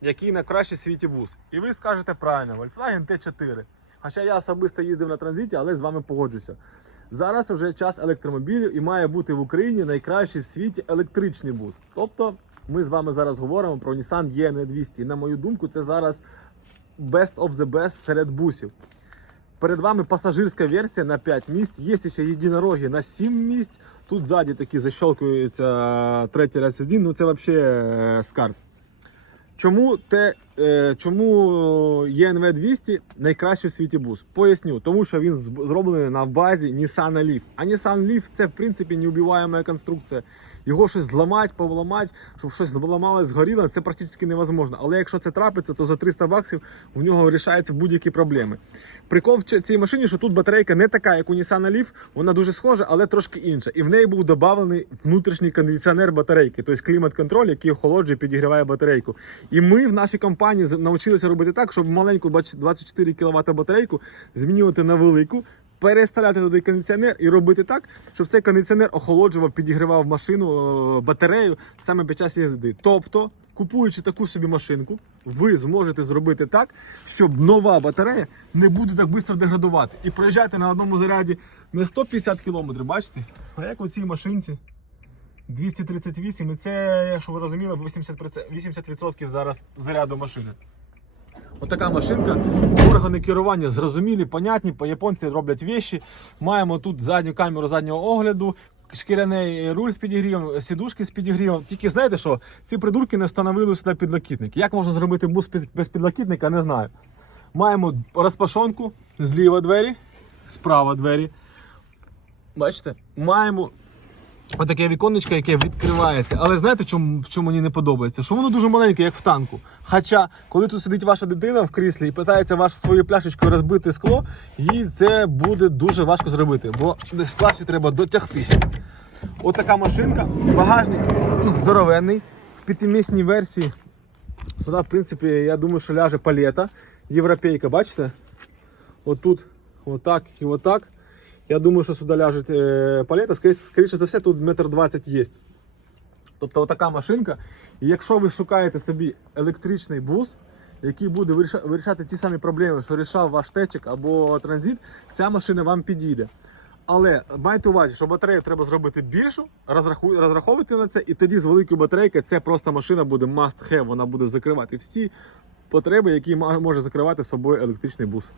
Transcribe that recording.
який найкращий в світі бус. І ви скажете правильно, Volkswagen T4. Хоча я особисто їздив на транзиті, але з вами погоджуся. Зараз вже час електромобілів і має бути в Україні найкращий в світі електричний бус. Тобто ми з вами зараз говоримо про Nissan EN200. І на мою думку, це зараз best of the best серед бусів. Перед вами пасажирська версія на 5 місць. Є ще єдинороги на 7 місць. Тут ззаді такі защелкуються третій раз один. Ну це взагалі скарб. Чому те, чому ENV 200 найкращий в світі бус? Поясню, тому що він зроблений на базі Nissan Leaf. А Nissan Leaf це в принципі неубиваема конструкція. Його щось зламати, повламати, щоб щось зламалось, згоріло, це практично невозможно. Але якщо це трапиться, то за 300 баксів у нього вирішаються будь-які проблеми. Прикол в цій машині, що тут батарейка не така, як у Nissan Leaf, вона дуже схожа, але трошки інша. І в неї був додавлений внутрішній кондиціонер батарейки, тобто клімат-контроль, який охолоджує, підігріває батарейку. І ми в нашій компанії з- навчилися робити так, щоб маленьку 24 кВт батарейку змінювати на велику. Переставляти туди кондиціонер і робити так, щоб цей кондиціонер охолоджував, підігрівав машину е, батарею саме під час їзди. Тобто, купуючи таку собі машинку, ви зможете зробити так, щоб нова батарея не буде так швидко деградувати. І проїжджати на одному заряді не 150 км, бачите? А як у цій машинці 238, і це, якщо ви розуміли, 80%, 80% зараз заряду машини. Отака машинка, органи керування зрозумілі, понятні, по японці роблять віші. Маємо тут задню камеру заднього огляду, шкіряний руль з підігрівом, сідушки з підігрівом. Тільки знаєте що, ці придурки не встановили сюди підлокітник. Як можна зробити бус без підлокітника, не знаю. Маємо розпашонку, зліва двері, справа двері. Бачите? Маємо Отаке віконечко, яке відкривається. Але знаєте, чому, в чому мені не подобається? Що воно дуже маленьке, як в танку. Хоча, коли тут сидить ваша дитина в кріслі і питається ваш своєю пляшечкою розбити скло, їй це буде дуже важко зробити, бо десь в класі треба дотягтися. Отака машинка, багажник тут здоровенний, в п'ятимісній версії. Туди, в принципі, я думаю, що ляже палета європейка, бачите? Отут, отак і отак. Я думаю, що сюди ляже е, палета, скоріше, за все, тут метр двадцять є. Тобто отака машинка. І якщо ви шукаєте собі електричний бус, який буде вирішати ті самі проблеми, що рішав ваш течик або транзит, ця машина вам підійде. Але майте увазі, що батарею треба зробити більшу, розраховуйте на це, і тоді з великою батарейкою це просто машина буде must have, вона буде закривати всі потреби, які може закривати собою електричний бус.